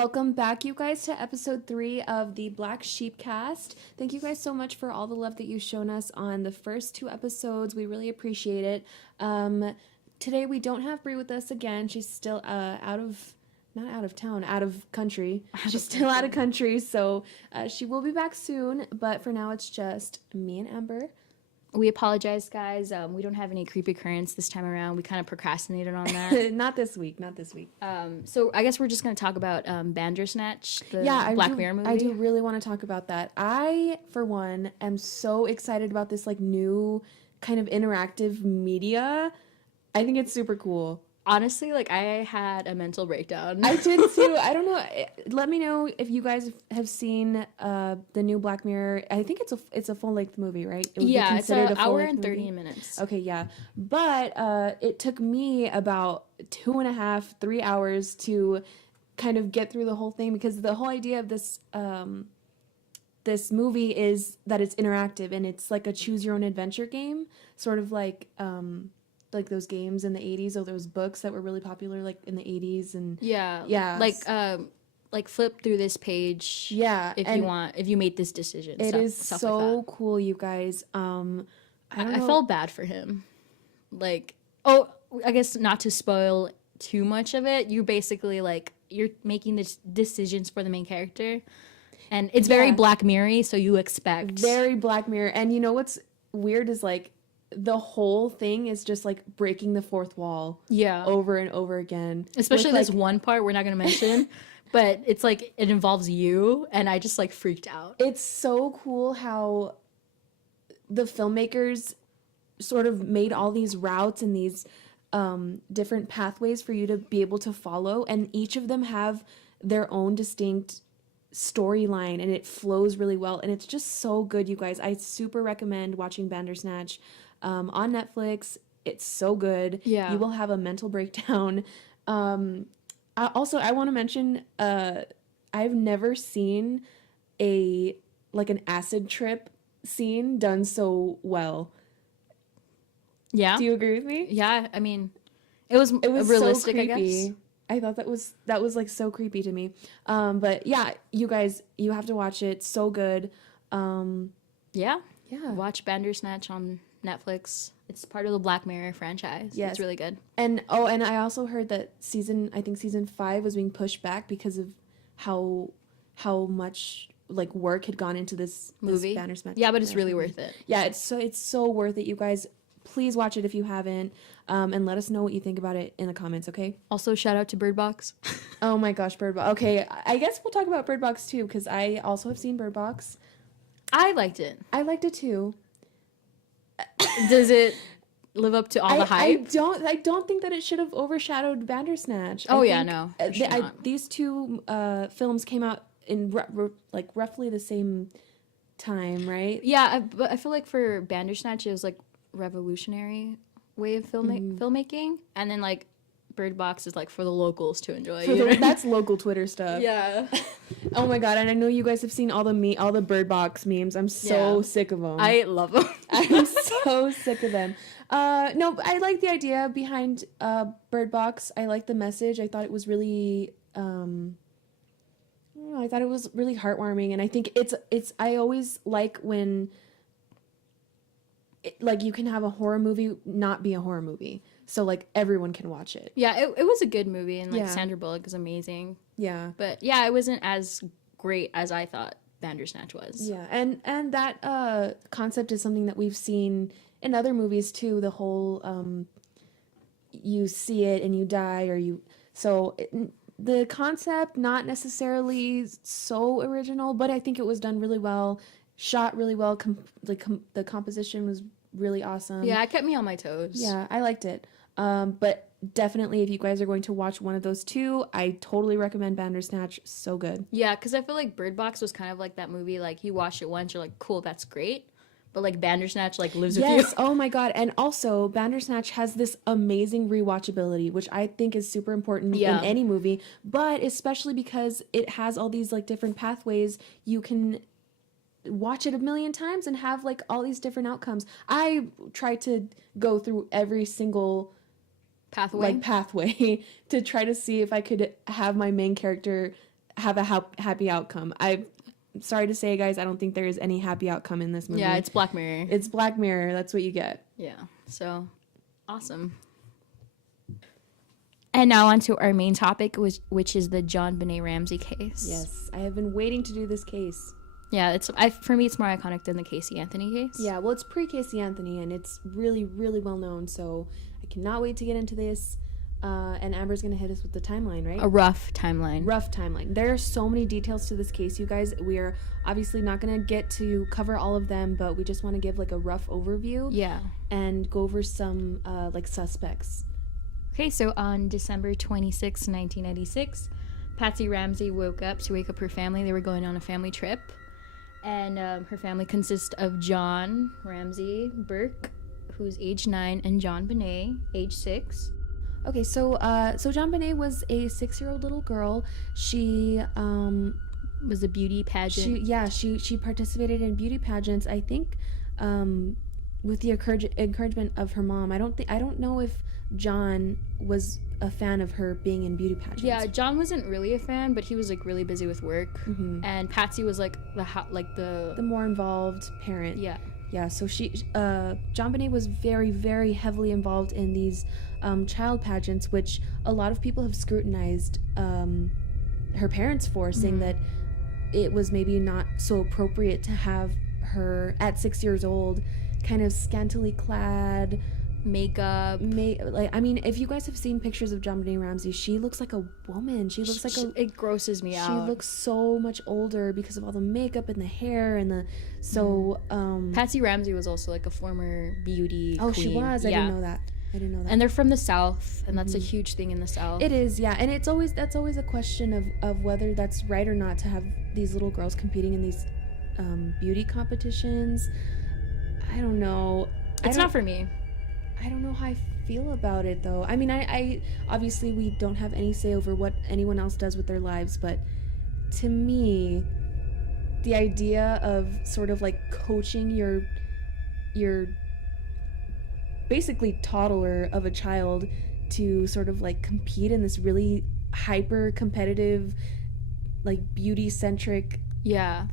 welcome back, you guys, to episode 3 of the Black Sheep Cast. Thank you guys so much for all the love that you've shown us on the first 2 episodes. We really appreciate it. Today we don't have Brie with us again. She's still out of country. She's still out of country, so she will be back soon. But for now, it's just me and Amber. We apologize, guys. We don't have any creepy currents this time around. We kind of procrastinated on that. Not this week. So I guess we're just going to talk about Bandersnatch, the Black Mirror movie. I do really want to talk about that. I, for one, am so excited about this like new kind of interactive media. I think it's super cool. Honestly, like, I had a mental breakdown. I did too. I don't know. Let me know if you guys have seen the new Black Mirror. I think it's a full length movie, right? It would be considered it's an hour and 30 minutes. Okay, yeah. But it took me about 2.5, 3 hours to kind of get through the whole thing, because the whole idea of this this movie is that it's interactive and it's like a choose your own adventure game, sort of like those games in the 80s, or those books that were really popular like in the 80s. And yeah like flip through this page if you made this decision. It is so like cool, you guys. I felt bad for him. Like, I guess not to spoil too much of it, you basically like you're making the decisions for the main character, and it's very Black Mirror-y, so you expect very Black Mirror. And you know what's weird is like the whole thing is just like breaking the fourth wall over and over again, especially this one part we're not going to mention. But it's like it involves you, and I just like freaked out. It's so cool how the filmmakers sort of made all these routes and these different pathways for you to be able to follow, and each of them have their own distinct storyline, and it flows really well, and it's just so good, you guys. I super recommend watching Bandersnatch on Netflix. It's so good. You will have a mental breakdown. Also, I want to mention I've never seen an acid trip scene done so well. Yeah. Do you agree with me? Yeah, I mean, it was realistic, so creepy. I guess. I thought that was like so creepy to me. But yeah, you guys, you have to watch it. So good. Yeah. Watch Bandersnatch on Netflix. It's part of the Black Mirror franchise. Yes. It's really good. And I also heard that season 5 was being pushed back because of how much like work had gone into this movie. Bandersnatch. Yeah, but it's really worth it. Yeah, it's so worth it, you guys. Please watch it if you haven't, and let us know what you think about it in the comments, okay? Also, shout out to Bird Box. Oh my gosh, Bird Box. Okay, I guess we'll talk about Bird Box too, because I also have seen Bird Box. I liked it. I liked it too. Does it live up to all the hype? I don't think that it should have overshadowed Bandersnatch. No. These two films came out in roughly the same time, right? Yeah, but I feel like for Bandersnatch, it was like revolutionary way of filmmaking, and then like Bird Box is like for the locals to enjoy. That's local Twitter stuff. Yeah. Oh my god, and I know you guys have seen all the Bird Box memes. I'm so sick of them. I love them. I'm so sick of them. No, I like the idea behind Bird Box. I like the message. I thought it was really I thought it was really heartwarming, and I think it's I always like when like you can have a horror movie not be a horror movie, so like everyone can watch it. Yeah, it was a good movie, and like Sandra Bullock is amazing. Yeah, but yeah, it wasn't as great as I thought Bandersnatch was. Yeah, and that concept is something that we've seen in other movies too. The whole you see it and you die, the concept not necessarily so original, but I think it was done really well. Shot really well. The composition was really awesome. Yeah, it kept me on my toes. Yeah, I liked it. But definitely, if you guys are going to watch one of those two, I totally recommend Bandersnatch. So good. Yeah, because I feel like Bird Box was kind of like that movie. Like you watch it once, you're like, cool, that's great. But like Bandersnatch like lives with you. Yes. Oh my god. And also Bandersnatch has this amazing rewatchability, which I think is super important in any movie. But especially because it has all these like different pathways, you can watch it a million times and have like all these different outcomes. I try to go through every single pathway to try to see if I could have my main character have a happy outcome. I'm sorry to say, guys, I don't think there is any happy outcome in this movie. Yeah, it's Black Mirror. It's Black Mirror. That's what you get. Yeah. So, awesome. And now on to our main topic, which is the JonBenet Ramsey case. Yes, I have been waiting to do this case. Yeah, for me, it's more iconic than the Casey Anthony case. Yeah, well, it's pre-Casey Anthony, and it's really, really well known, so I cannot wait to get into this. And Amber's going to hit us with the timeline, right? A rough timeline. Rough timeline. There are so many details to this case, you guys. We are obviously not going to get to cover all of them, but we just want to give, like, a rough overview. Yeah. And go over some, like, suspects. Okay, so on December 26, 1996, Patsy Ramsey woke up to wake up her family. They were going on a family trip. And her family consists of John Ramsey Burke, who's age 9, and JonBenet, age 6. Okay, so JonBenet was a 6-year-old little girl. She was a beauty pageant. She participated in beauty pageants. I think with the encouragement of her mom. I don't know if John was a fan of her being in beauty pageants. Yeah, John wasn't really a fan, but he was like really busy with work. Mm-hmm. And Patsy was like the more involved parent. Yeah. Yeah, so JonBenet was very, very heavily involved in these child pageants, which a lot of people have scrutinized her parents for, saying that it was maybe not so appropriate to have her at 6 years old, kind of scantily clad, makeup. I mean, if you guys have seen pictures of JonBenet Ramsey, she looks like a woman. She looks like it grosses me out. She looks so much older because of all the makeup and the hair and the Patsy Ramsey was also like a former beauty queen. She was. I didn't know that. And they're from the South, and that's a huge thing in the South. It is, yeah. And that's always a question of whether that's right or not to have these little girls competing in these beauty competitions. I don't know. It's not for me. I don't know how I feel about it, though. I mean, I obviously we don't have any say over what anyone else does with their lives, but to me, the idea of sort of like coaching your basically toddler of a child to sort of like compete in this really hyper competitive, like beauty centric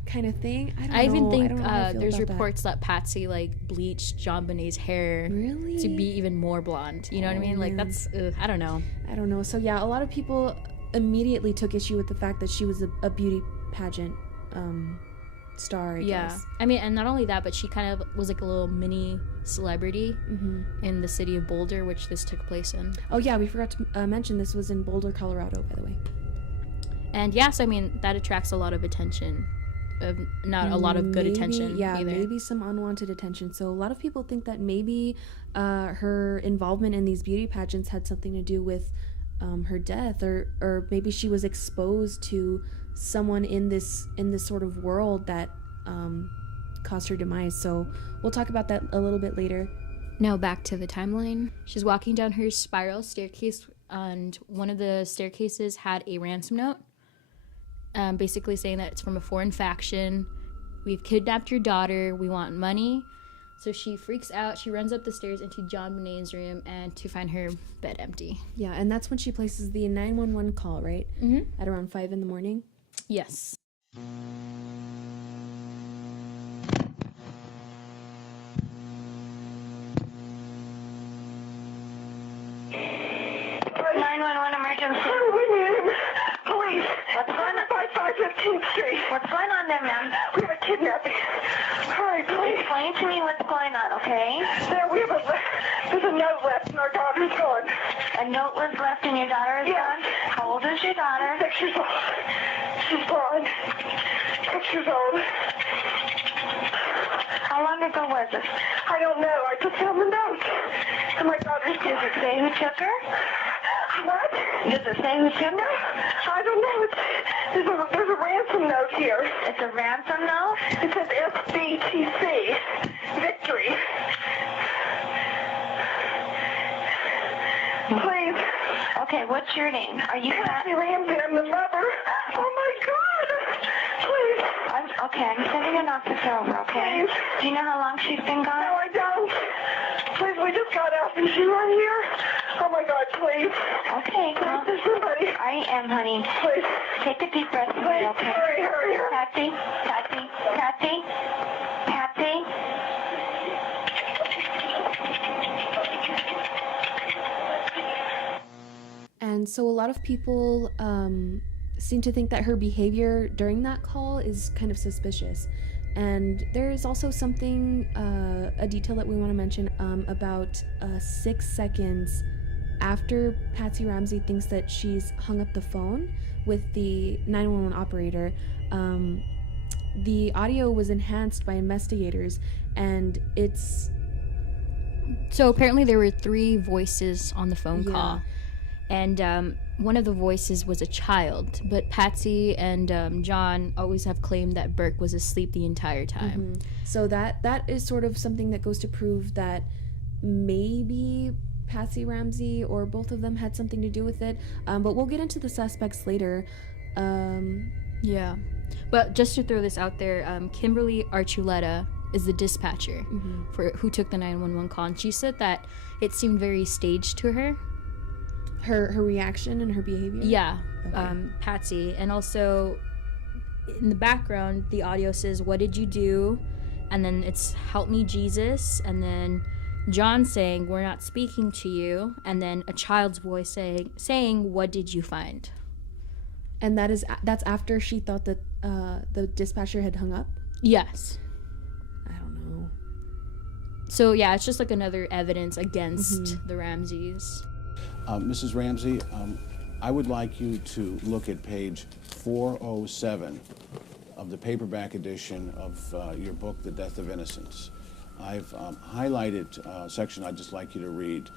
kind of thing. I even think there's reports that Patsy like bleached JonBenet's hair to be even more blonde. You know what I mean? Like that's I don't know. So yeah, a lot of people immediately took issue with the fact that she was a beauty pageant star, I guess. I mean, and not only that, but she kind of was like a little mini celebrity in the city of Boulder, which this took place in. Oh yeah, we forgot to mention this was in Boulder, Colorado, by the way. And yes, I mean, that attracts a lot of attention. Not a lot of good attention either. Maybe some unwanted attention. So a lot of people think that maybe her involvement in these beauty pageants had something to do with her death, or maybe she was exposed to someone in this sort of world that caused her demise. So we'll talk about that a little bit later. Now back to the timeline. She's walking down her spiral staircase, and one of the staircases had a ransom note. Basically saying that it's from a foreign faction. We've kidnapped your daughter. We want money. So she freaks out. She runs up the stairs into JonBenet's room and to find her bed empty. Yeah, and that's when she places the 911 call, right? Mm-hmm. At around 5 in the morning? Yes. 911 emergency. Police. What's going on? 515th Street. What's going on there, ma'am? We have a kidnapping. Hurry, please. Explain to me what's going on, okay? There's a note left and our daughter's gone. A note was left and your daughter is gone? How old is your daughter? 6 years old. She's gone. 6 years old. How long ago was it? I don't know. I just found the note. And my daughter's gone. Does it say who took her? What? Does it say who took her? I don't know. There's a ransom note here. It's a ransom note? It says SBTC. Victory. Please. Okay, what's your name? Are you Patsy Ramsey? I'm the mother. Oh my God. Please. I'm sending an officer over, okay? Please. Do you know how long she's been gone? No, I don't. Please, we just got out. Is she right here? Oh my God, please. Okay, well, There's somebody. I am, honey. Please. Take a deep breath. Please, Okay. hurry. Patsy, Patsy, Patsy, Patsy. And so a lot of people seem to think that her behavior during that call is kind of suspicious. And there is also something, a detail that we want to mention about 6 seconds after Patsy Ramsey thinks that she's hung up the phone with the 911 operator. The audio was enhanced by investigators, and it's... So apparently there were 3 voices on the phone Yeah. call. And one of the voices was a child, but Patsy and John always have claimed that Burke was asleep the entire time. So that is sort of something that goes to prove that maybe Patsy Ramsey or both of them had something to do with it. But we'll get into the suspects later. Yeah. But just to throw this out there, Kimberly Archuleta is the dispatcher for who took the 911 call. And she said that it seemed very staged to her. Her reaction and her behavior? Yeah, Okay. Patsy. And also, in the background, the audio says, "What did you do?" And then it's, "Help me, Jesus." And then John saying, "We're not speaking to you." And then a child's voice saying, "What did you find?" And that's after she thought that the dispatcher had hung up? Yes. I don't know. So, yeah, it's just like another evidence against the Ramseys. Mrs. Ramsey, I would like you to look at page 407 of the paperback edition of your book, The Death of Innocence. I've highlighted a section I'd just like you to read,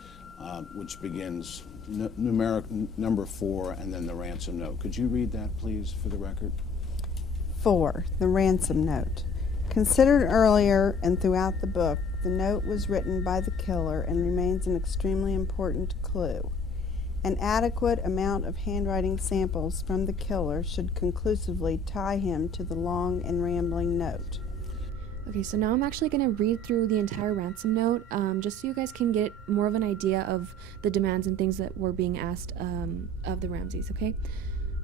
which begins numeric number 4 and then the ransom note. Could you read that, please, for the record? 4. The ransom note. Considered earlier and throughout the book, the note was written by the killer and remains an extremely important clue. An adequate amount of handwriting samples from the killer should conclusively tie him to the long and rambling note. Okay, so now I'm actually going to read through the entire ransom note, just so you guys can get more of an idea of the demands and things that were being asked of the Ramseys, okay?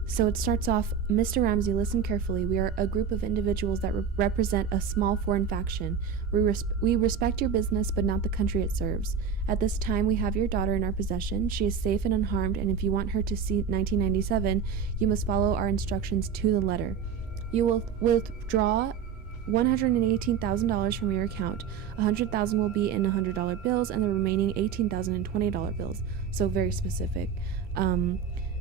So it starts off, "Mr. Ramsey, listen carefully. We are a group of individuals that represent a small foreign faction. We respect your business, but not the country it serves. At this time, we have your daughter in our possession. She is safe and unharmed, and if you want her to see 1997, you must follow our instructions to the letter. You will withdraw $118,000 from your account. $100,000 will be in $100 bills, and the remaining $18,000 in $20 bills." So very specific.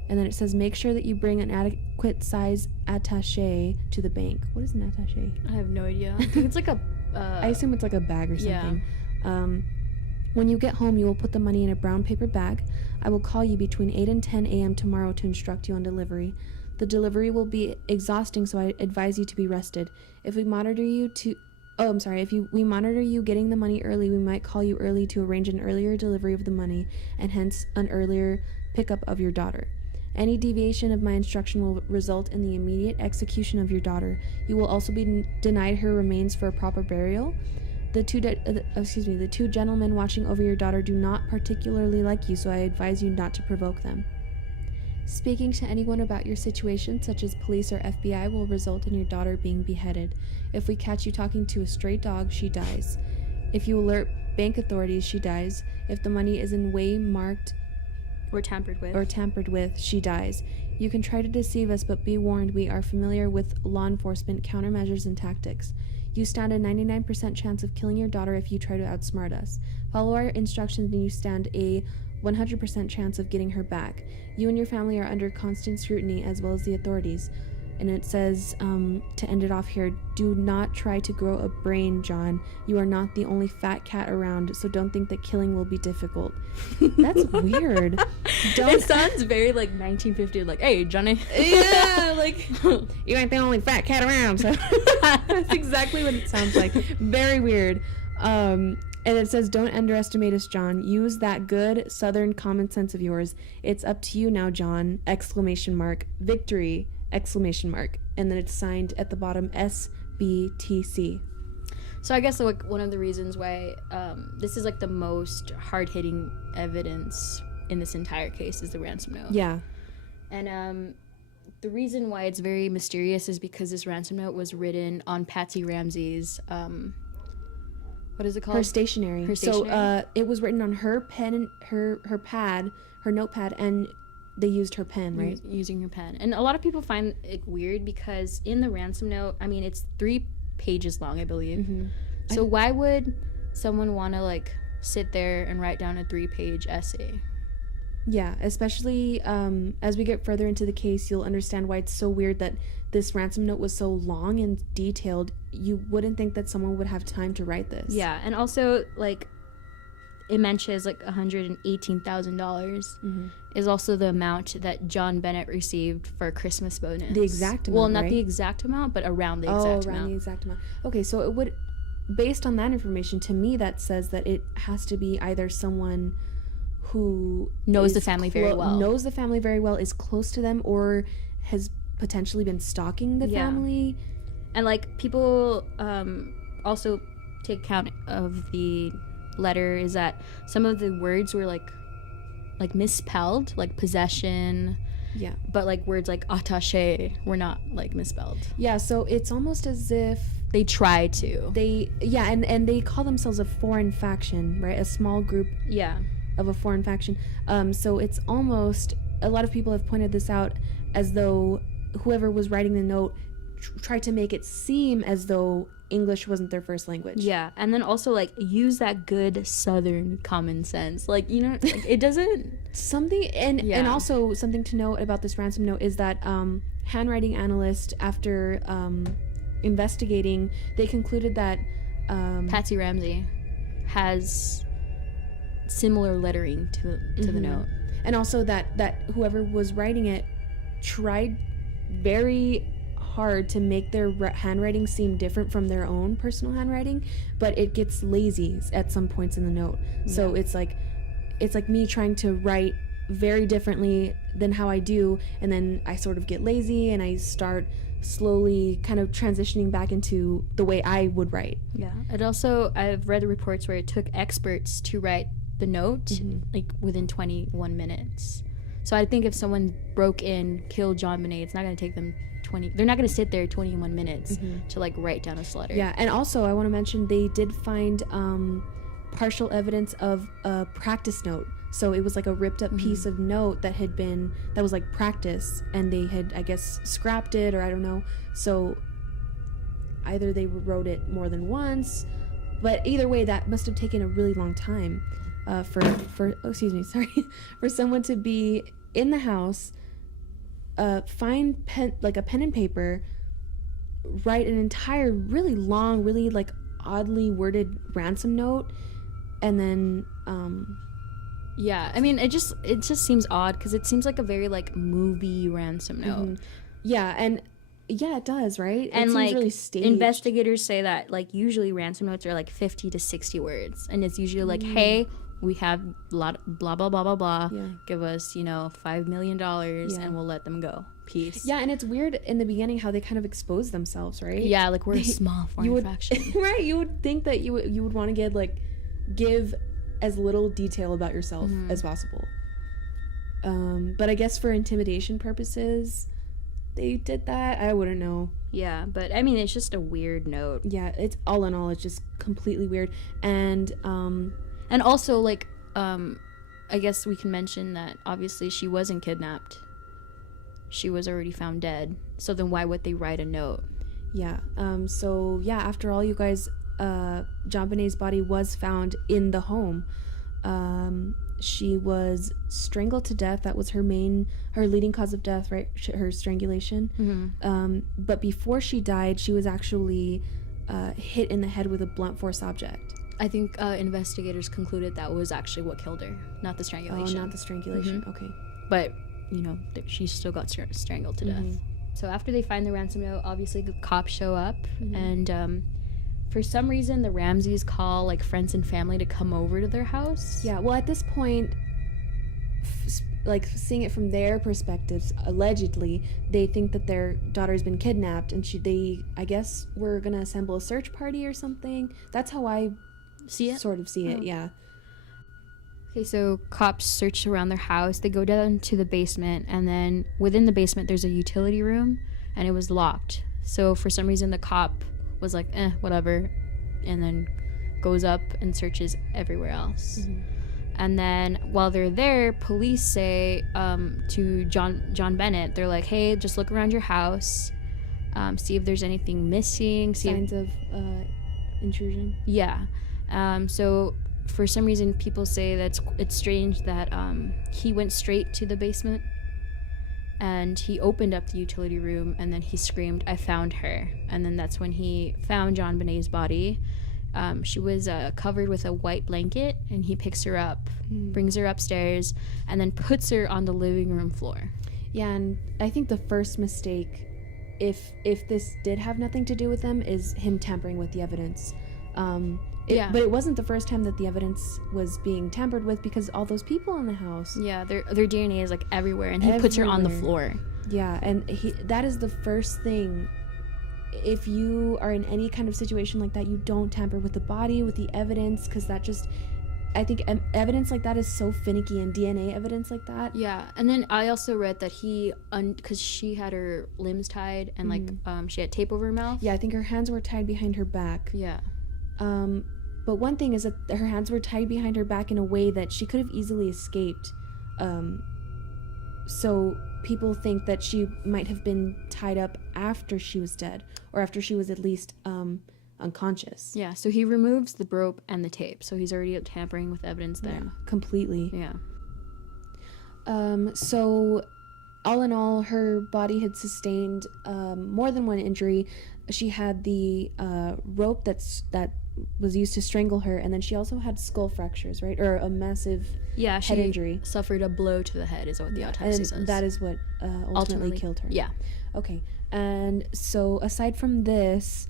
And then it says, "Make sure that you bring an adequate size attaché to the bank." What is an attaché? I have no idea. I think it's like a... I assume it's like a bag or Yeah. something. When you get home, you will put the money in a brown paper bag. I will call you between 8 and 10 a.m. tomorrow to instruct you on delivery. The delivery will be exhausting, so I advise you to be rested. If we monitor you we monitor you getting the money early, we might call you early to arrange an earlier delivery of the money and hence an earlier pickup of your daughter. Any deviation of my instruction will result in the immediate execution of your daughter. You will also be denied her remains for a proper burial. The two gentlemen watching over your daughter do not particularly like you, so I advise you not to provoke them. Speaking to anyone about your situation, such as police or FBI, will result in your daughter being beheaded. If we catch you talking to a stray dog, she dies. If you alert bank authorities, she dies. If the money is in way marked Or tampered with, she dies. You can try to deceive us, but be warned, we are familiar with law enforcement countermeasures and tactics. You stand a 99% chance of killing your daughter if you try to outsmart us. Follow our instructions and you stand a 100% chance of getting her back. You and your family are under constant scrutiny, as well as the authorities. And it says, to end it off here, do not try to grow a brain, John. You are not the only fat cat around, so don't think that killing will be difficult. That's weird. It sounds very like 1950, like, "Hey, Johnny." Yeah, like, you ain't the only fat cat around. So that's exactly what it sounds like. Very weird. And it says, don't underestimate us, John. Use that good southern common sense of yours. It's up to you now, John! ! Victory! ! And then it's signed at the bottom, SBTC. So I guess like one of the reasons why this is like the most hard-hitting evidence in this entire case is the ransom note. Yeah. And the reason why it's very mysterious is because this ransom note was written on Patsy Ramsey's what is it called? Her stationery. So it was written on her pen, her pad, her notepad, and they used her pen, right? Using her pen. And a lot of people find it weird because in the ransom note, I mean, it's 3 pages long, I believe. Mm-hmm. So why would someone want to like sit there and write down a 3-page essay? Yeah, especially as we get further into the case, you'll understand why it's so weird that this ransom note was so long and detailed. You wouldn't think that someone would have time to write this. Yeah, and also, like, it mentions, like, $118,000 is also the amount that JonBenet received for a Christmas bonus. The exact amount, well, not right? the exact amount, but around the exact amount. Around the exact amount. Okay, so it would, based on that information, to me that says that it has to be either someone who knows the family very well, is close to them, or has potentially been stalking the family. And like people also take account of the letter is that some of the words were like misspelled, like possession, but like words like attaché were not like misspelled. So it's almost as if they try to, and they call themselves a foreign faction, right? A small group of a foreign faction. So it's almost, a lot of people have pointed this out as though whoever was writing the note tried to make it seem as though English wasn't their first language. Yeah, and then also like use that good Southern common sense. Like, you know, like, it doesn't something. And also something to note about this ransom note is that handwriting analyst, after investigating, they concluded that Patsy Ramsey has similar lettering to the note, and also that whoever was writing it tried very hard to make their handwriting seem different from their own personal handwriting, but it gets lazy at some points in the note. So it's like me trying to write very differently than how I do, and then I sort of get lazy and I start slowly kind of transitioning back into the way I would write. It also, I've read the reports where it took experts to write the note like within 21 minutes. So I think if someone broke in, killed JonBenet, it's not going to take them they're not going to sit there 21 minutes to like write down a letter. And also I want to mention they did find partial evidence of a practice note. So it was like a ripped up piece of note that was like practice, and they had, I guess, scrapped it, or I don't know. So either they wrote it more than once, but either way, that must have taken a really long time for someone to be in the house, find a pen and paper, write an entire really long, really like oddly worded ransom note, and then I mean, it just seems odd because it seems like a very like movie ransom note. It does, right? And it like seems really staged. Investigators say that like usually ransom notes are like 50 to 60 words, and it's usually like, hey, we have a lot blah blah blah blah blah. Give us $5 million and we'll let them go. Peace. And it's weird in the beginning how they kind of expose themselves, right? Like we're a small foreign faction. Right. You would think that you would want to give as little detail about yourself as possible. But I guess for intimidation purposes, they did that. I wouldn't know. Yeah, but I mean, it's just a weird note. Yeah, it's all in all, it's just completely weird. And also, like, I guess we can mention that obviously she wasn't kidnapped. She was already found dead. So then why would they write a note? Yeah. After all, you guys, JonBenet's body was found in the home. She was strangled to death. That was her leading cause of death, right? Her strangulation. But before she died, she was actually hit in the head with a blunt force object. I think investigators concluded that was actually what killed her, not the strangulation. Oh, not the strangulation. Okay. But, she still got strangled to death. So after they find the ransom note, obviously the cops show up, and for some reason the Ramseys call like friends and family to come over to their house. Yeah, well, at this point, like seeing it from their perspectives, allegedly they think that their daughter's been kidnapped, and they I guess were gonna assemble a search party or something. That's how I see it. Sort of see it. Yeah. Okay, so cops search around their house. They go down to the basement, and then within the basement, there's a utility room, and it was locked. So for some reason, the cop was like, whatever, and then goes up and searches everywhere else. Mm-hmm. And then while they're there, police say to JonBenet, they're like, hey, just look around your house, see if there's anything missing. Signs of intrusion. Yeah. So for some reason, people say that it's strange that he went straight to the basement and he opened up the utility room and then he screamed, I found her. And then that's when he found JonBenet's body. She was covered with a white blanket, and he picks her up, brings her upstairs, and then puts her on the living room floor. Yeah, and I think the first mistake, if this did have nothing to do with them, is him tampering with the evidence. But it wasn't the first time that the evidence was being tampered with, because all those people in the house. Yeah, their DNA is like everywhere, and he puts her on the floor. Yeah, and that is the first thing. If you are in any kind of situation like that, you don't tamper with the body, with the evidence, because that just, I think evidence like that is so finicky, and DNA evidence like that. Yeah, and then I also read that he, because she had her limbs tied, and like she had tape over her mouth. Yeah, I think her hands were tied behind her back. Yeah. But one thing is that her hands were tied behind her back in a way that she could have easily escaped. So people think that she might have been tied up after she was dead, or after she was at least unconscious. Yeah, so he removes the rope and the tape, so he's already tampering with evidence there. Yeah, completely. Yeah. So all in all, her body had sustained more than one injury. She had the rope that was used to strangle her, and then she also had skull fractures, right? Or a massive head injury. Suffered a blow to the head is what the autopsy says. And that is what ultimately killed her. Yeah. Okay. And so aside from this,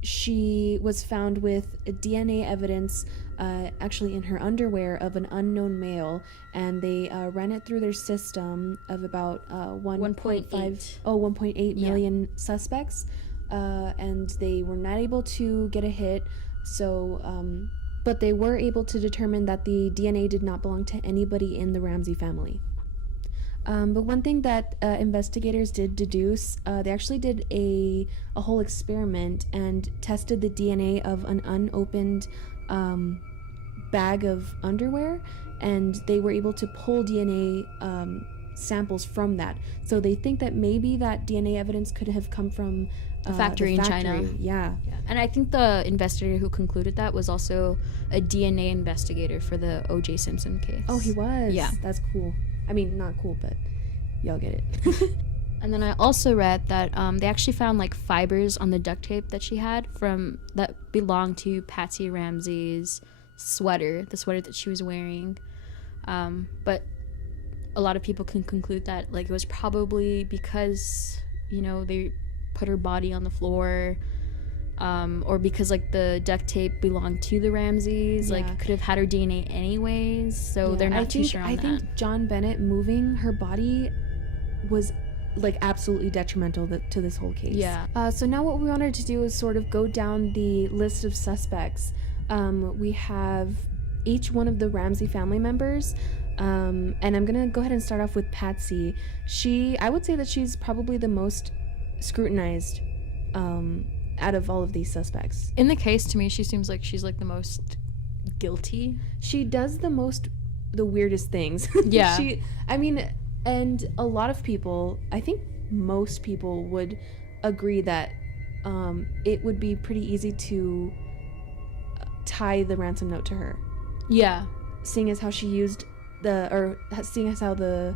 she was found with DNA evidence actually in her underwear of an unknown male, and they ran it through their system of about 1.8 million suspects, and they were not able to get a hit. So but they were able to determine that the DNA did not belong to anybody in the Ramsey family. But one thing that investigators did deduce, they actually did a whole experiment and tested the DNA of an unopened bag of underwear, and they were able to pull DNA samples from that. So they think that maybe that DNA evidence could have come from a factory in China. Yeah. And I think the investigator who concluded that was also a DNA investigator for the O.J. Simpson case. Oh, he was? Yeah. That's cool. I mean, not cool, but y'all get it. And then I also read that they actually found like fibers on the duct tape that she had that belonged to Patsy Ramsey's sweater, the sweater that she was wearing. But a lot of people can conclude that like it was probably because, they put her body on the floor, or because like the duct tape belonged to the Ramseys, like could have had her DNA anyways, so they're not too sure on that. I think JonBenet moving her body was like absolutely detrimental to this whole case. Yeah. So now what we wanted to do is sort of go down the list of suspects. We have each one of the Ramsey family members, and I'm gonna go ahead and start off with Patsy. I would say that she's probably the most scrutinized out of all of these suspects. In the case, to me, she seems like she's like the most guilty. She does the weirdest things. Yeah. And a lot of people, I think most people would agree that it would be pretty easy to tie the ransom note to her. Yeah. Seeing as how she used seeing as how the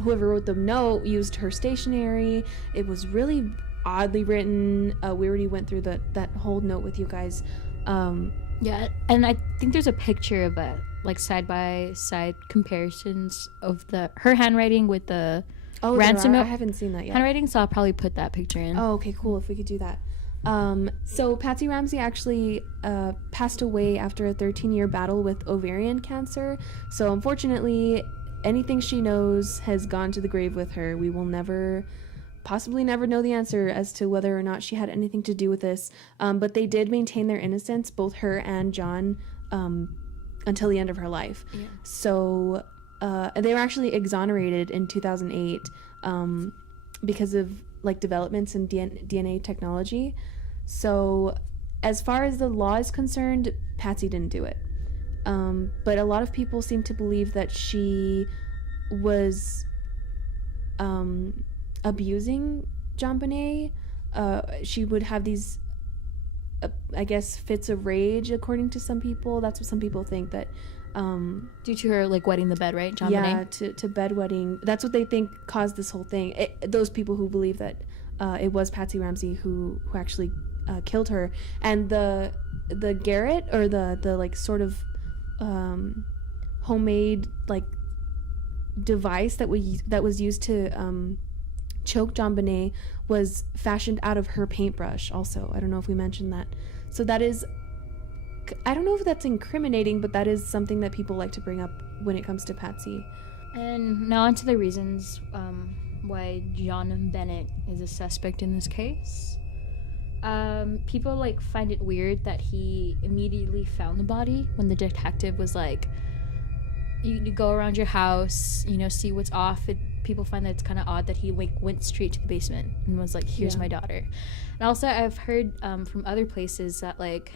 whoever wrote the note used her stationery. It was really oddly written. We already went through that whole note with you guys. Yeah, and I think there's a picture of like side by side comparisons of her handwriting with the ransom note. I haven't seen that yet. Handwriting, so I'll probably put that picture in. Oh, okay, cool. If we could do that. So Patsy Ramsey actually passed away after a 13-year battle with ovarian cancer. So unfortunately, anything she knows has gone to the grave with her. We will never possibly never know the answer as to whether or not she had anything to do with this. But they did maintain their innocence, both her and John, until the end of her life. Yeah. So they were actually exonerated in 2008 because of like developments in DNA technology. So as far as the law is concerned, Patsy didn't do it. But a lot of people seem to believe that she was abusing JonBenet. She would have these, I guess, fits of rage, according to some people. That's what some people think, that due to her like wetting the bed, right? JonBenet? Yeah, to bedwetting. That's what they think caused this whole thing. Those people who believe that it was Patsy Ramsey who actually killed her. And the garrote, or the like sort of homemade like device that was used to choke JonBenet was fashioned out of her paintbrush also. I don't know if we mentioned that. So that is, I don't know if that's incriminating, but that is something that people like to bring up when it comes to Patsy. And now onto the reasons why JonBenet is a suspect in this case. People like find it weird that he immediately found the body when the detective was like, you go around your house, see what's off. People find that it's kind of odd that he like went straight to the basement and was like, here's my daughter. And also I've heard from other places that like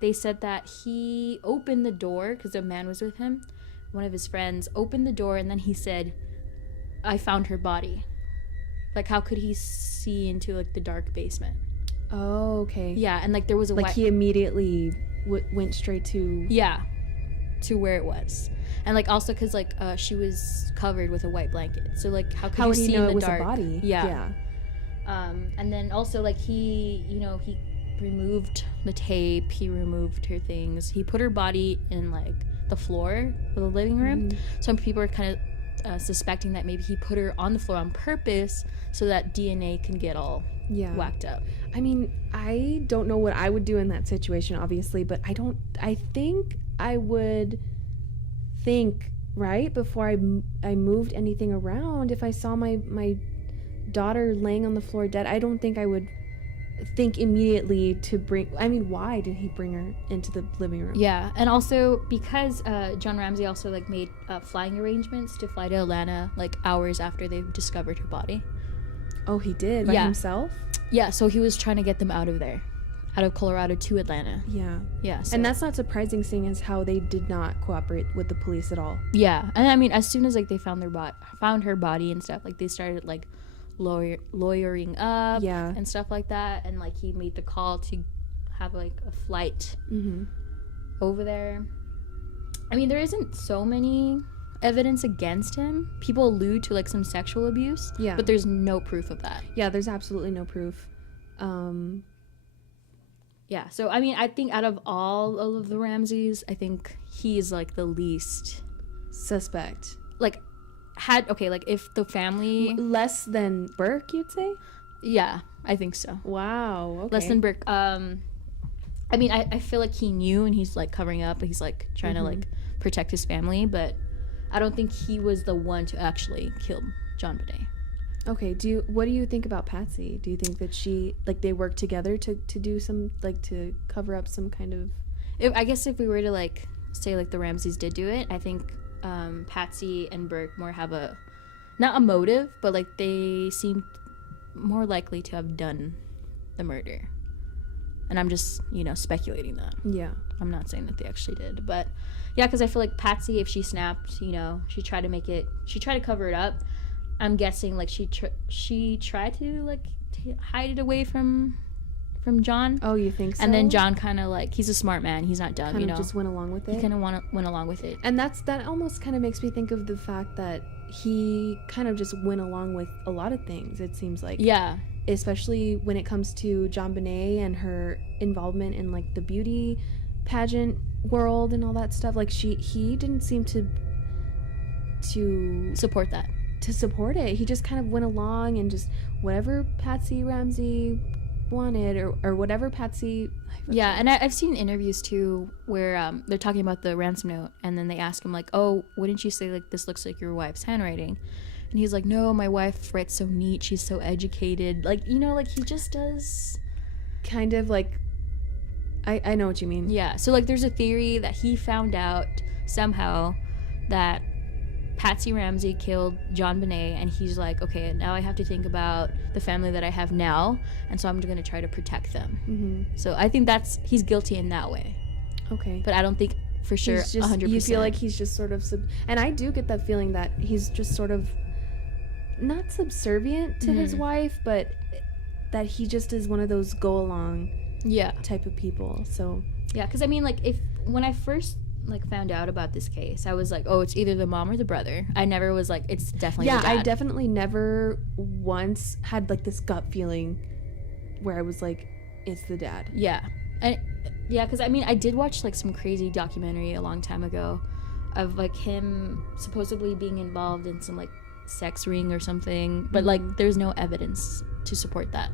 they said that he opened the door because a man was with him, one of his friends opened the door, and then he said, I found her body. Like, how could he see into like the dark basement? Oh, okay. Yeah, and like there was a like he immediately went straight to to where it was. And like also because like she was covered with a white blanket, so like how could you see in the dark? A body? Yeah. And then also like he removed the tape, he removed her things, he put her body in like the floor of the living room. Some people are kind of suspecting that maybe he put her on the floor on purpose so that DNA can get all whacked up. I mean, I don't know what I would do in that situation, obviously, but I think I would think, right, before I moved anything around, if I saw my daughter laying on the floor dead, I don't think I would think immediately to bring, I mean, why did he bring her into the living room? Yeah, and also because John Ramsey also like made flying arrangements to fly to Atlanta like hours after they discovered her body. Oh, he did? By himself? Yeah, so he was trying to get them out of there, out of Colorado to Atlanta. Yeah. So. And that's not surprising, seeing as how they did not cooperate with the police at all. Yeah, and I mean, as soon as like they found her body and stuff, like they started like lawyering up and stuff like that, and like he made the call to have like a flight over there. I mean, there isn't so many evidence against him. People allude to like some sexual abuse, but there's no proof of that. Yeah, there's absolutely no proof. Yeah, so I mean, I think out of all of the Ramseys, I think he's like the least suspect. Like, if the family less than Burke, you'd say? Yeah, I think so. Wow. Okay. Less than Burke. I mean, I feel like he knew and he's like covering up, and he's like trying to like protect his family, but I don't think he was the one to actually kill JonBenet. Okay, what do you think about Patsy? Do you think that they worked together to do some, like, to cover up some kind of... I guess if we were to like say like the Ramseys did do it, I think Patsy and Burke more have not a motive, but like they seem more likely to have done the murder. And I'm just, speculating that. Yeah. I'm not saying that they actually did, but yeah, because I feel like Patsy, if she snapped, she tried to cover it up. I'm guessing like she tried to like hide it away from John. Oh, you think so? And then John kind of like, he's a smart man, he's not dumb, kind of just went along with it. He kind of went along with it. And that almost kind of makes me think of the fact that he kind of just went along with a lot of things, it seems like. Yeah. Especially when it comes to JonBenet and her involvement in like the beauty pageant world and all that stuff. Like he didn't seem to support that. To support it. He just kind of went along and just whatever Patsy Ramsey wanted or whatever Patsy... Yeah, and I've seen interviews too where they're talking about the ransom note, and then they ask him like, oh, wouldn't you say like this looks like your wife's handwriting? And he's like, no, my wife writes so neat. She's so educated. Like, you know, like he just does. Kind of like, I know what you mean. Yeah. So like there's a theory that he found out somehow that Patsy Ramsey killed JonBenet, and he's like, okay, now I have to think about the family that I have now, and so I'm going to try to protect them. Mm-hmm. So I think he's guilty in that way. Okay. But I don't think for sure He's just, 100%. You feel like he's just sort of and I do get that feeling that he's just sort of not subservient to his wife, but that he just is one of those go along type of people. So yeah, because I mean, like, when I first like found out about this case, I was like, oh, it's either the mom or the brother. I never was like, it's definitely the dad. I definitely never once had like this gut feeling where I was like, it's the dad. Yeah. And yeah, because I mean, I did watch like some crazy documentary a long time ago of like him supposedly being involved in some like sex ring or something, but like there's no evidence to support that.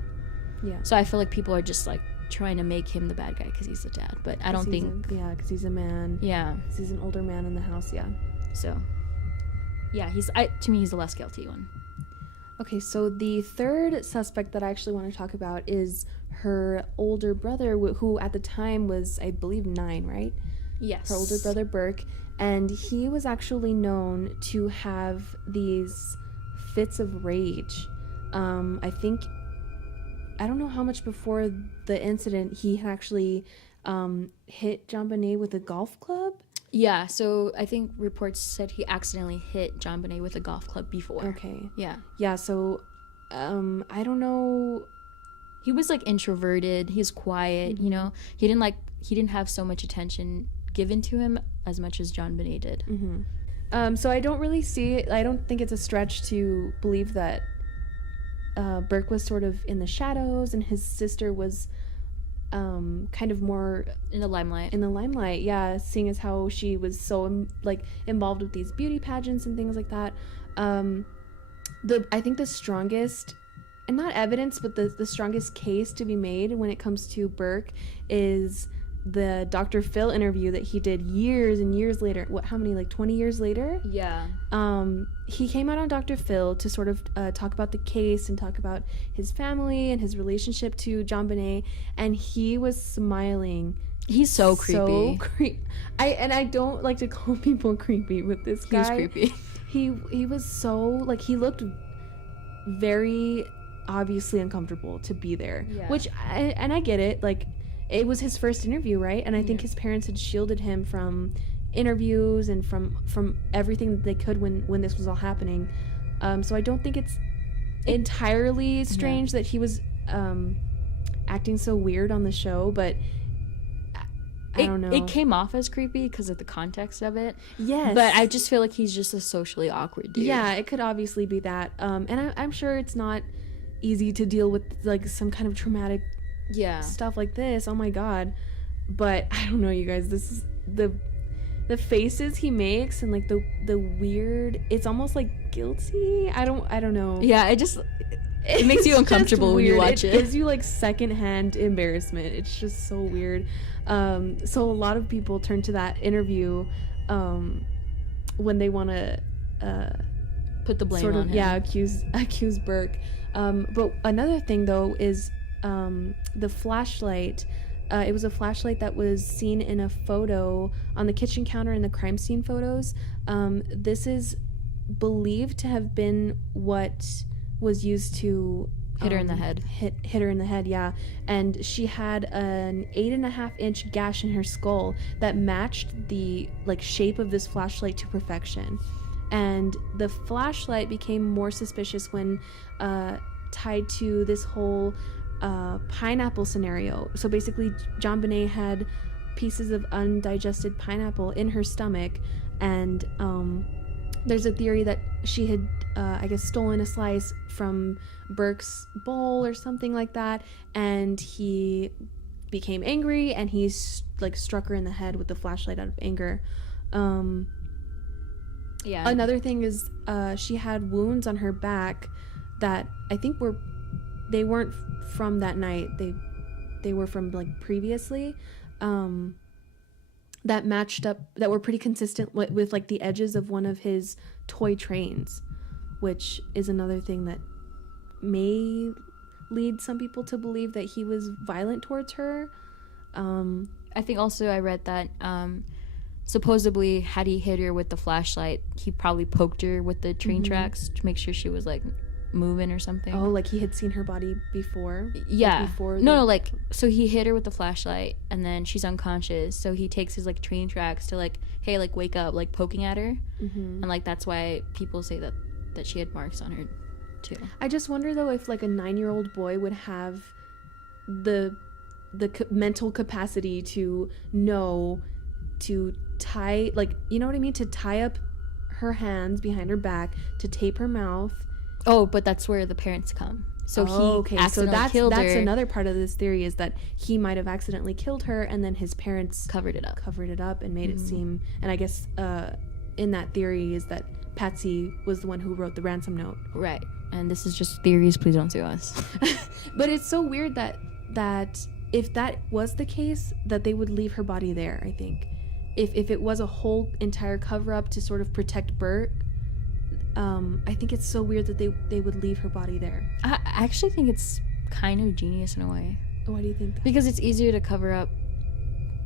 Yeah. So I feel like people are just like trying to make him the bad guy because he's the dad, but I don't think. Because he's a man. Yeah. Because he's an older man in the house. Yeah. So yeah, to me he's the less guilty one. Okay, so the third suspect that I actually want to talk about is her older brother, who at the time was, I believe, 9, right? Yes. Her older brother, Burke. And he was actually known to have these fits of rage. I think, I don't know how much before the incident he had actually hit JonBenet with a golf club. Yeah, so I think reports said he accidentally hit JonBenet with a golf club before. Okay. Yeah. Yeah, so I don't know. He was like introverted, he's quiet, you know. He didn't have so much attention given to him as much as JonBenet did. So I don't think it's a stretch to believe that Burke was sort of in the shadows and his sister was kind of more in the limelight. Yeah, seeing as how she was so involved with these beauty pageants and things like that. I think the strongest, and not evidence, but the strongest case to be made when it comes to Burke is the Dr. Phil interview that he did years and years later. How many, like 20 years later? Yeah. He came out on Dr. Phil to sort of talk about the case and talk about his family and his relationship to JonBenet, and he was smiling. He's so creepy. I don't like to call people creepy, but this guy, he's creepy. He was so, he looked very obviously uncomfortable to be there. Yeah. Which I get it. It was his first interview, right? And I think his parents had shielded him from interviews and from everything that they could when this was all happening. So I don't think it's entirely strange that he was acting so weird on the show, but I don't know. It came off as creepy because of the context of it. Yes. But I just feel like he's just a socially awkward dude. Yeah, it could obviously be that. And I'm sure it's not easy to deal with some kind of traumatic stuff like this. Oh my god. But I don't know, you guys, this is the faces he makes and the weird, it's almost like guilty. I don't know. Yeah, it makes you uncomfortable when you watch it. It gives you secondhand embarrassment. It's just so weird. So a lot of people turn to that interview when they want to put the blame on him. accuse Burke. But another thing though is the flashlight. It was a flashlight that was seen in a photo on the kitchen counter in the crime scene photos. This is believed to have been what was used to hit her in the head. Hit her in the head, yeah. And she had an 8.5-inch gash in her skull that matched the shape of this flashlight to perfection. And the flashlight became more suspicious when tied to this whole pineapple scenario. So basically JonBenet had pieces of undigested pineapple in her stomach, and there's a theory that she had stolen a slice from Burke's bowl or something like that, and he became angry and he struck her in the head with the flashlight out of anger. Another thing is she had wounds on her back that I think they weren't from that night. They were from previously, that matched up, that were pretty consistent with the edges of one of his toy trains. which is another thing that may lead some people to believe that he was violent towards her. I think also I read that supposedly had he hit her with the flashlight, he probably poked her with the train tracks to make sure she was like moving or something. Oh, like he had seen her body before? Yeah. Like before No, like, so he hit her with the flashlight and then she's unconscious. So he takes his like train tracks to like, hey, like wake up, like poking at her. And like that's why people say that she had marks on her too. I just wonder though if like a 9-year-old boy would have the mental capacity to know to tie, like, you know what I mean, to tie up her hands behind her back, to tape her mouth. Oh, but that's where the parents come. So he accidentally killed her. That's another part of this theory, is that he might have accidentally killed her and then his parents covered it up and made it seem, and I guess in that theory is that Patsy was the one who wrote the ransom note. Right. And this is just theories, please don't sue us. But it's so weird that if that was the case, that they would leave her body there, I think. If it was a whole entire cover-up to sort of protect Burke, I think it's so weird that they would leave her body there. I actually think it's kind of genius in a way. Why do you think that? Because it's easier to cover up.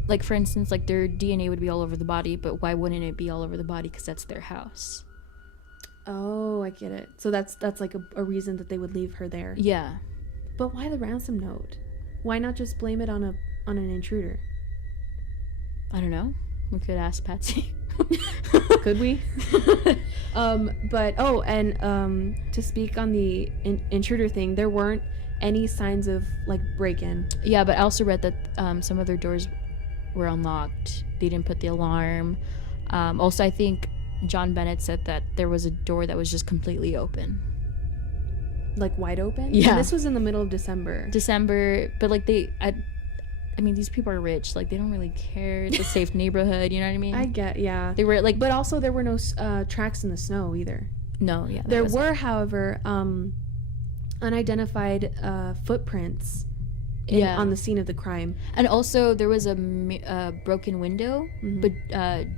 Like, for instance, like their DNA would be all over the body, but why wouldn't it be all over the body? Because that's their house. Oh, I get it. So that's like a reason that they would leave her there. Yeah. But why the ransom note? Why not just blame it on an intruder? I don't know. We could ask Patsy. Could we? But to speak on the intruder thing, there weren't any signs of like break-in. Yeah, but I also read that some of their doors were unlocked. They didn't put the alarm. Also, I think JonBenet said that there was a door that was just completely open. Like wide open? Yeah. And this was in the middle of December. But like I mean, these people are rich. Like, they don't really care. It's a safe neighborhood. You know what I mean? I get, yeah. They were like, but also there were no tracks in the snow either. No, yeah. There were, however, unidentified footprints on the scene of the crime. And also there was a broken window, but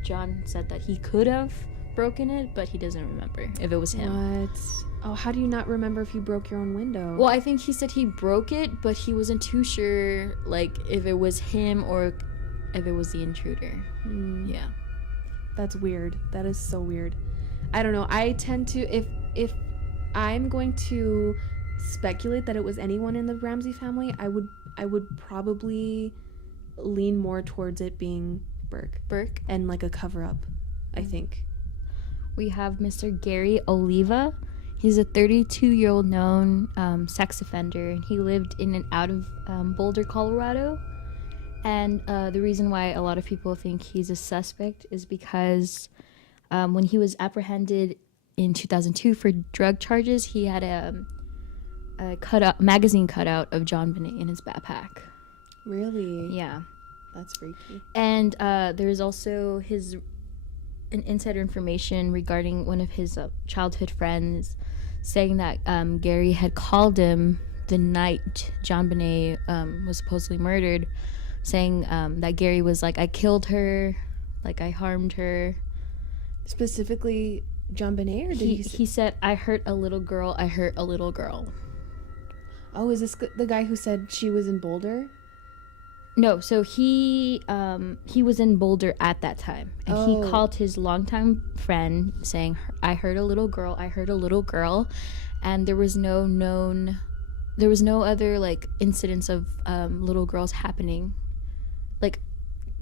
John said that he could have broken it, but he doesn't remember if it was him. What? Oh, how do you not remember if you broke your own window? Well, I think he said he broke it, but he wasn't too sure, like, if it was him or if it was the intruder. Yeah. That's weird. That is so weird. I don't know. I tend to, if I'm going to speculate that it was anyone in the Ramsey family, I would probably lean more towards it being Burke and like a cover-up, I think. We have Mr. Gary Oliva. He's a 32-year-old known sex offender, and he lived in and out of Boulder, Colorado. And the reason why a lot of people think he's a suspect is because when he was apprehended in 2002 for drug charges, he had a magazine cutout of JonBenet in his backpack. Really? Yeah. That's freaky. And there's also an insider information regarding one of his childhood friends saying that Gary had called him the night JonBenet was supposedly murdered, saying that Gary was like, I killed her, like I harmed her. Specifically JonBenet, or did he said, I hurt a little girl, I hurt a little girl. Oh, is this the guy who said she was in Boulder? No, so he was in Boulder at that time, and he called his longtime friend saying, I heard a little girl, I heard a little girl, and there was no other like incidents of little girls happening.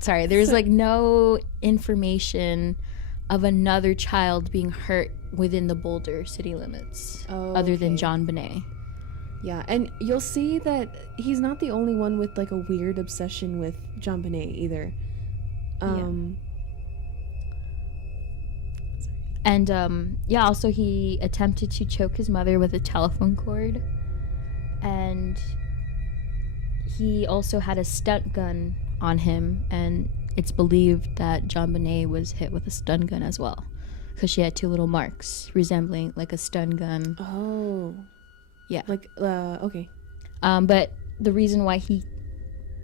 There's like no information of another child being hurt within the Boulder city limits other than JonBenet. Yeah, and you'll see that he's not the only one with like a weird obsession with JonBenet either. Also he attempted to choke his mother with a telephone cord, and he also had a stun gun on him, and it's believed that JonBenet was hit with a stun gun as well, because she had two little marks resembling like a stun gun. Oh. Yeah. Okay. But the reason why he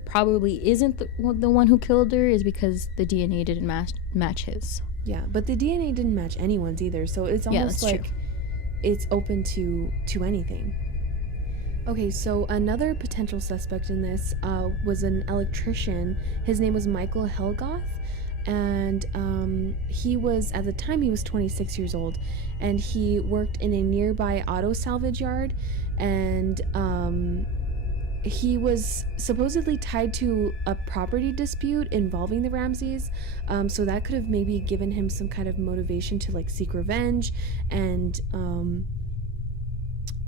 probably isn't the one who killed her is because the DNA didn't match his. Yeah, but the DNA didn't match anyone's either, so it's almost like... True. it's open to anything. Okay, so another potential suspect in this was an electrician. His name was Michael Helgoth, and he was, at the time, he was 26 years old, and he worked in a nearby auto salvage yard, and he was supposedly tied to a property dispute involving the Ramseys, so that could have maybe given him some kind of motivation to like seek revenge and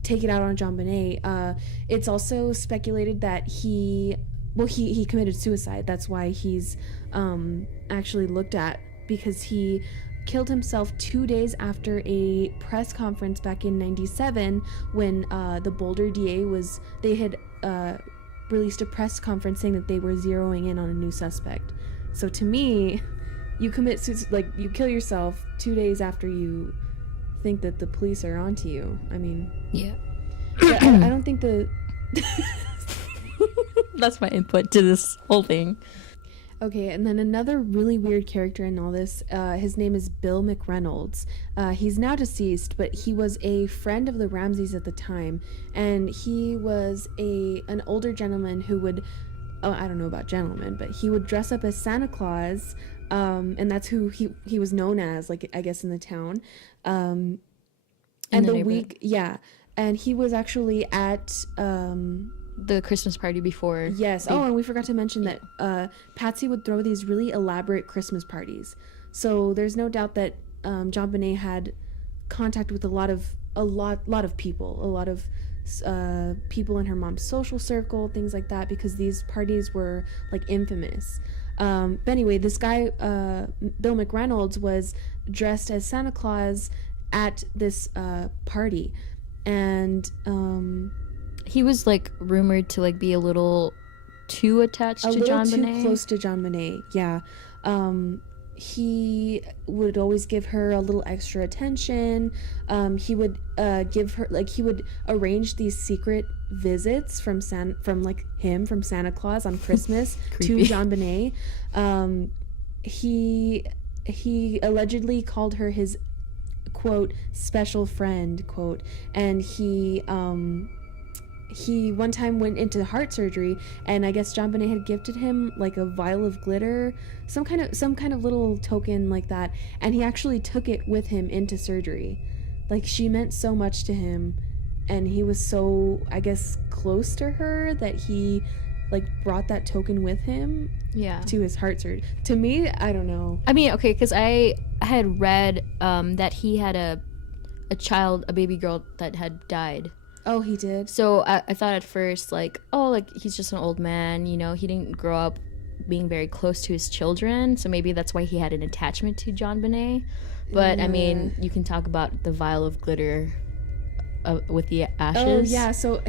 take it out on JonBenet. It's also speculated that he committed suicide. That's why he's actually looked at, because he killed himself 2 days after a press conference back in '97 when the Boulder DA had released a press conference saying that they were zeroing in on a new suspect. So to me, you commit suicide, like you kill yourself 2 days after you think that the police are onto you. I mean, yeah. I don't think that's my input to this whole thing. Okay, and then another really weird character in all this, his name is Bill McReynolds. He's now deceased, but he was a friend of the Ramseys at the time, and he was an older gentleman who would, I don't know about gentlemen, but he would dress up as Santa Claus, and that's who he was known as, like, I guess, in the town. And and he was actually at the Christmas party before. Yes. And we forgot to mention that Patsy would throw these really elaborate Christmas parties. So there's no doubt that JonBenet had contact with a lot of people, a lot of people in her mom's social circle, things like that, because these parties were like infamous. But anyway, this guy, Bill McReynolds, was dressed as Santa Claus at this party, and he was like rumored to like be a little too attached to JonBenet. Too close to JonBenet. Yeah. He would always give her a little extra attention. He would give her, like, he would arrange these secret visits from Santa Claus on Christmas to JonBenet. He allegedly called her his, quote, special friend, quote, and he one time went into heart surgery, and I guess JonBenet had gifted him like a vial of glitter, some kind of little token like that, and he actually took it with him into surgery. Like, she meant so much to him, and he was so, I guess, close to her that he like brought that token with him to his heart surgery. To me, I don't know. I mean, okay, because I had read that he had a baby girl that had died. Oh, he did? So I thought at first, like, oh, like, he's just an old man, you know, he didn't grow up being very close to his children, so maybe that's why he had an attachment to JonBenet. But, I mean, you can talk about the vial of glitter with the ashes. Oh, yeah, so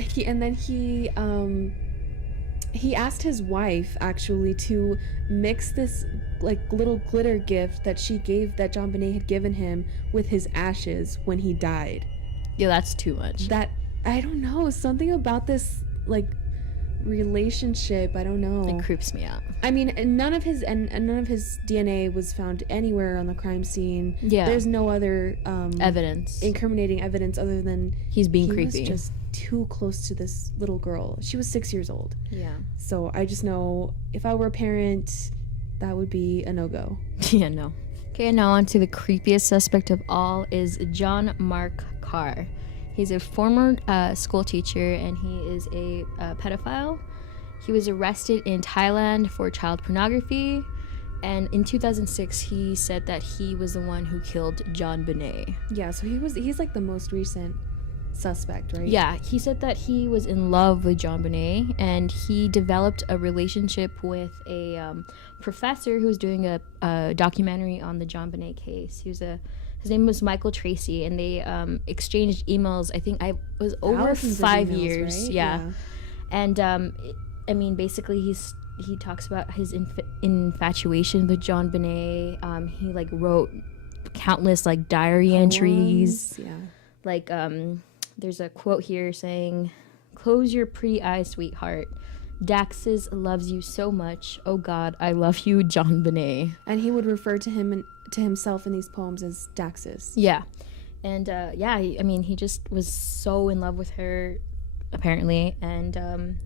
he asked his wife, actually, to mix this, like, little glitter gift that JonBenet had given him with his ashes when he died. Yeah, that's too much. I don't know, something about this, like, relationship, I don't know. It creeps me out. I mean, none of his DNA was found anywhere on the crime scene. Yeah. There's no other incriminating evidence other than he's being creepy. He was just too close to this little girl. She was 6 years old. Yeah. So I just know, if I were a parent, that would be a no-go. Yeah, no. Okay, now on to the creepiest suspect of all is John Mark Carr. He's a former school teacher, and he is a pedophile. He was arrested in Thailand for child pornography, and in 2006, he said that he was the one who killed JonBenet. Yeah, so he's like the most recent suspect, right? Yeah, he said that he was in love with JonBenet, and he developed a relationship with a professor who was doing a documentary on the JonBenet case. His name was Michael Tracy, and they exchanged emails. I think it was over 5 years. Right? Yeah. And I mean, basically, he talks about his infatuation with JonBenet. He like wrote countless like diary entries. Yeah. Like there's a quote here saying, "Close your pretty eyes, sweetheart. Daxus loves you so much. Oh God, I love you, JonBenet." And he would refer to himself in these poems as Daxus. Yeah. And I mean, he just was so in love with her, apparently, and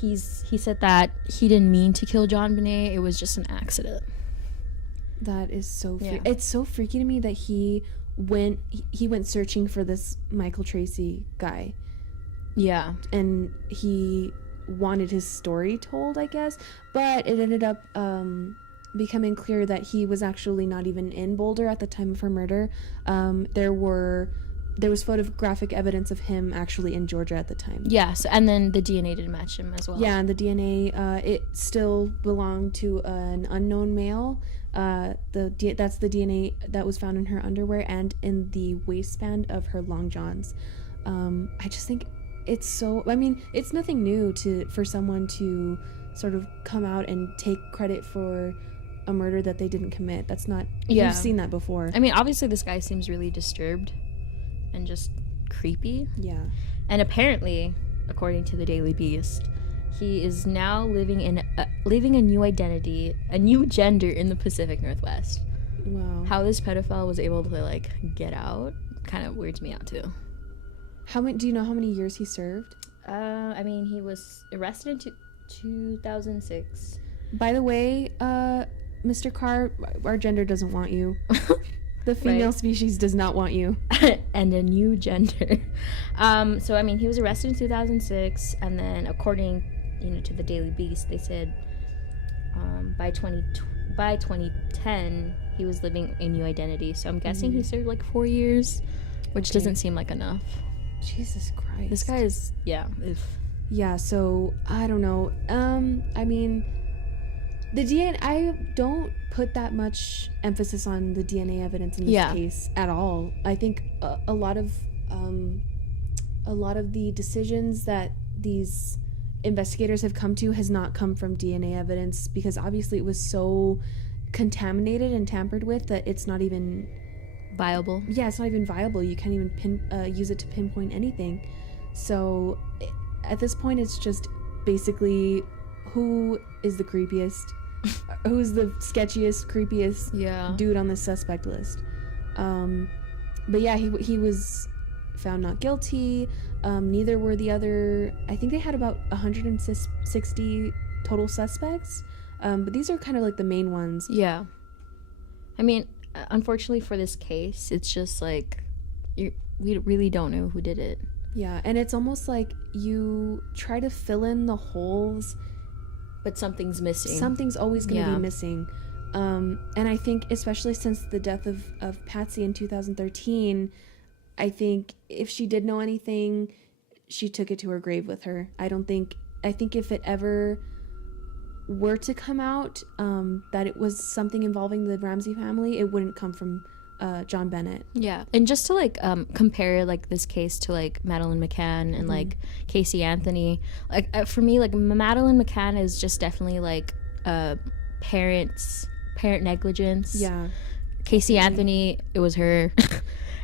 he said that he didn't mean to kill JonBenet. It was just an accident. That is so Yeah. It's so freaky to me that he went searching for this Michael Tracy guy, Yeah. and he wanted his story told, I guess, but it ended up becoming clear that he was actually not even in Boulder at the time of her murder. There was photographic evidence of him actually in Georgia at the time. Yes, and then the DNA didn't match him as well. Yeah, and the DNA, it still belonged to an unknown male. That's the DNA that was found in her underwear and in the waistband of her long johns. I just think it's so. I mean, it's nothing new for someone to sort of come out and take credit for a murder that they didn't commit. That's not. Yeah. You've seen that before. I mean, obviously, this guy seems really disturbed and just creepy. Yeah. And apparently, according to the Daily Beast, he is now living a new identity, a new gender in the Pacific Northwest. Wow. How this pedophile was able to like get out kind of weirds me out too. Do you know how many years he served? I mean, he was arrested in 2006. By the way, Mr. Carr, our gender doesn't want you. The female species does not want you. And a new gender. So I mean, he was arrested in 2006, and then according, to the Daily Beast, they said by 2010 he was living a new identity. So I'm guessing he served like 4 years, which doesn't seem like enough. Jesus Christ. This guy is Yeah, so I don't know. I mean, the DNA, I don't put that much emphasis on the DNA evidence in this case at all. I think a lot of the decisions that these investigators have come to has not come from DNA evidence, because obviously it was so contaminated and tampered with that it's not even viable. Yeah, it's not even viable. You can't even use it to pinpoint anything. So at this point, it's just basically who is the creepiest, who's the sketchiest, creepiest dude on the suspect list. But yeah, he was found not guilty. Neither were the other. I think they had about 160 total suspects. But these are kind of like the main ones. Yeah. I mean, unfortunately for this case, it's just like we really don't know who did it. Yeah, and it's almost like you try to fill in the holes, but something's missing. Something's always going to be missing. And I think especially since the death of Patsy in 2013, I think if she did know anything, she took it to her grave with her. I think if it ever were to come out that it was something involving the Ramsey family, it wouldn't come from JonBenet. Yeah. And just to like compare like this case to like Madeleine McCann and like Casey Anthony, like for me, like Madeleine McCann is just definitely like parent negligence. Yeah. Casey Anthony, it was her.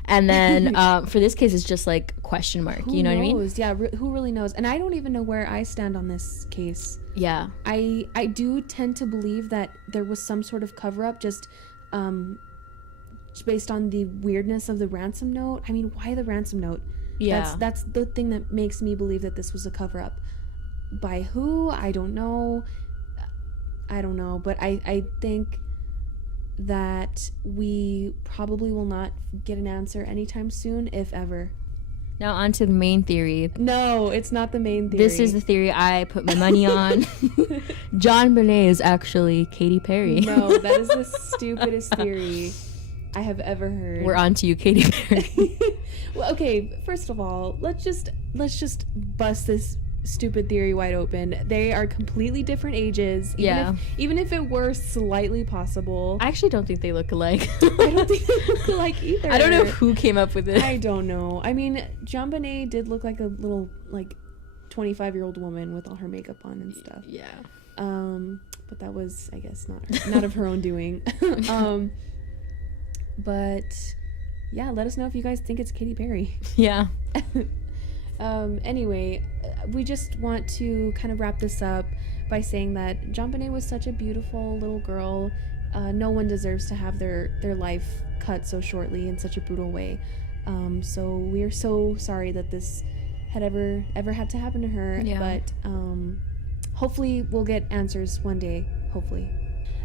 And then for this case, it's just like question mark. Who you know knows? What I mean? Yeah, who really knows? And I don't even know where I stand on this case. Yeah. I do tend to believe that there was some sort of cover-up just based on the weirdness of the ransom note. I mean, why the ransom note? Yeah. That's the thing that makes me believe that this was a cover-up. By who? I don't know. But I think that we probably will not get an answer anytime soon, if ever. Now on to the main theory. No, it's not the main theory. This is the theory I put my money on. JonBenet is actually Katy Perry. No, that is the stupidest theory I have ever heard. We're on to you, Katy Perry. Well, okay, first of all, let's just bust this stupid theory wide open. They are completely different ages. Even if it were slightly possible. I actually don't think they look alike. I don't think they look alike either. I don't know who came up with it. I don't know. I mean, JonBenet did look like a little, like, 25-year-old woman with all her makeup on and stuff. Yeah. But that was, I guess, not of her own doing. But yeah, let us know if you guys think it's Katy Perry. Yeah. Anyway, we just want to kind of wrap this up by saying that JonBenet was such a beautiful little girl. No one deserves to have their life cut so shortly in such a brutal way. So we are so sorry that this had ever had to happen to her. Yeah. But hopefully we'll get answers one day. Hopefully.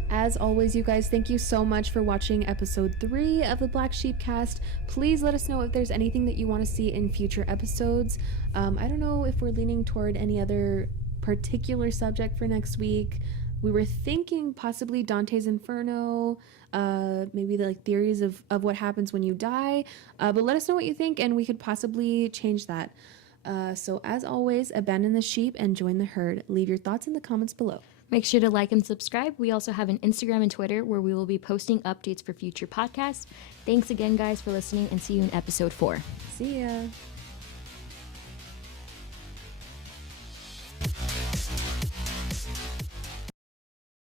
As always, you guys, thank you so much for watching episode 3 of the Black Sheep cast. Please let us know if there's anything that you want to see in future episodes. I don't know if we're leaning toward any other particular subject for next week. We were thinking possibly Dante's Inferno, maybe the theories of what happens when you die. But let us know what you think, and we could possibly change that. So as always, abandon the sheep and join the herd. Leave your thoughts in the comments below. Make sure to like and subscribe. We also have an Instagram and Twitter where we will be posting updates for future podcasts. Thanks again, guys, for listening, and see you in episode 4. See ya.